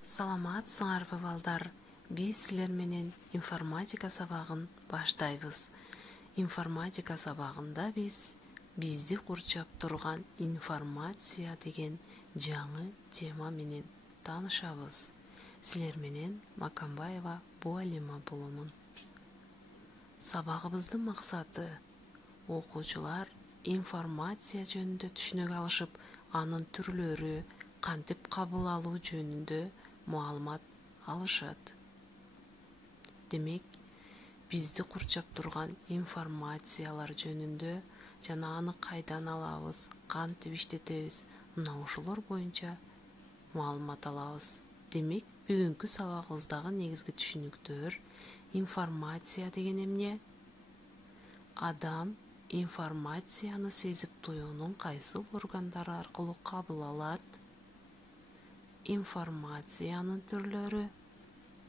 Саламатсыңарбы балдар, биз силер менен информатика сабагын баштайбыз. Информатика сабагында бизди курчап турган информация деген жаңы тема менен таанышабыз. Силер менен Макамбаева Буалима боломун. Сабагыбыздын максаты окуучулар информация жөнүндө түшүнүк алышып, анын түрлөрү, кантип кабыл алуу жөнүндө маалымат алышат. Демек, бизди курчап турган информациялар жөнүндө жана аны кайдан алабыз, кантип иштетебиз, мына ушулар боюнча маалымат алабыз. Демек, бүгүнкү сабагыбыздагы негизги түшүнүктөр: информация деген эмне? Адам информацияны сезип туюунун кайсыл органдары аркылуу кабыл алат? Информациянын түрлөрү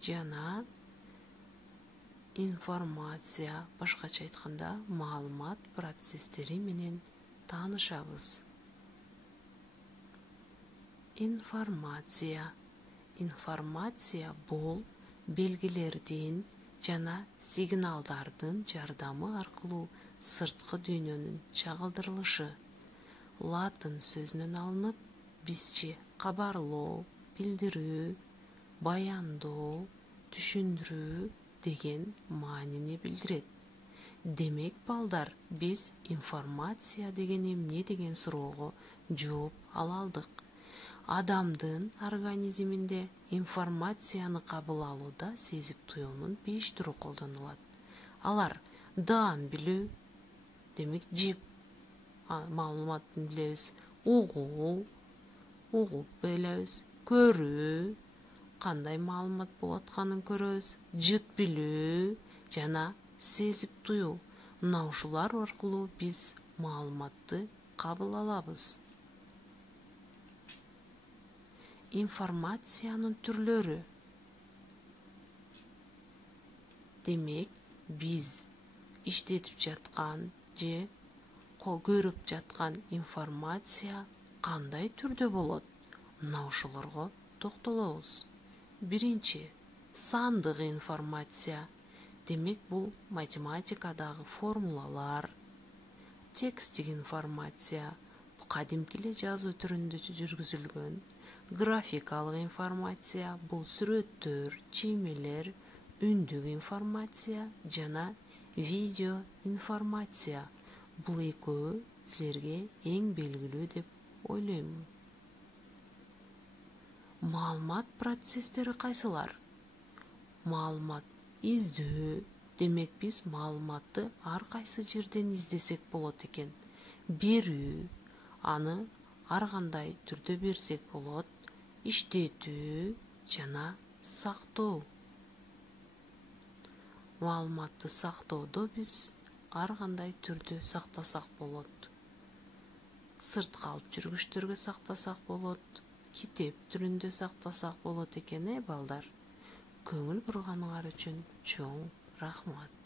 жана информация, башкача айтканда, маалымат процесстери менен таанышабыз. Информация бул белгилердин жана сигналдардын жардамы аркылуу сырткы дүйнөнүн чагылдырылышы. Латын сөзүнөн алынып, бизче кабарлоо, билдирүү, баяндоо, түшүндүрүү деген маанини билдирет. Демек, балдар, биз информация деген эмне деген суроого жооп ала алдык. Адамдын организминде информацияны кабыл алууда сезип туюунун 5 түрү колдонулат. Алар: даам билүү, демек жеп маалыматын билебиз; угуу, угуп билебиз; көрүү, кандай маалымат болуп атканын көрөбүз; жыт билүү жана сезип туюу. Мына ушулар аркылуу биз маалыматты кабыл алабыз. Информациянын түрлөрү. Демек, биз иштетип жаткан же көрүп жаткан информация кандай түрдө болот? Мына ушуларга токтолобуз. Биринчи, сандык информация. Демек, бул математикадагы формулалар. Текстик информация, бул кадимки эле жазуу түрүндө жүргүзүлгөн. Графикалык информация, бул сүрөттөр, чиймелер. Үндүк информация жана видео информация. Бул экөө силерге эң белгилүү деп ойлоймун. Маалымат процесстери кайсылар? Маалымат издөө. Демек, биз маалыматты ар кайсы жерден издесек болот экен. Берүү, аны ар кандай түрдө берсек болот. Иштетүү жана сактоо. Маалыматты сактоодо биз ар кандай түрдө сактасак болот. Сырткы алып жүргүчтөргө сактасак болот, китеп түрүндө сактасак болот экен, балдар. Көңүл бурганыңар үчүн чоң рахмат.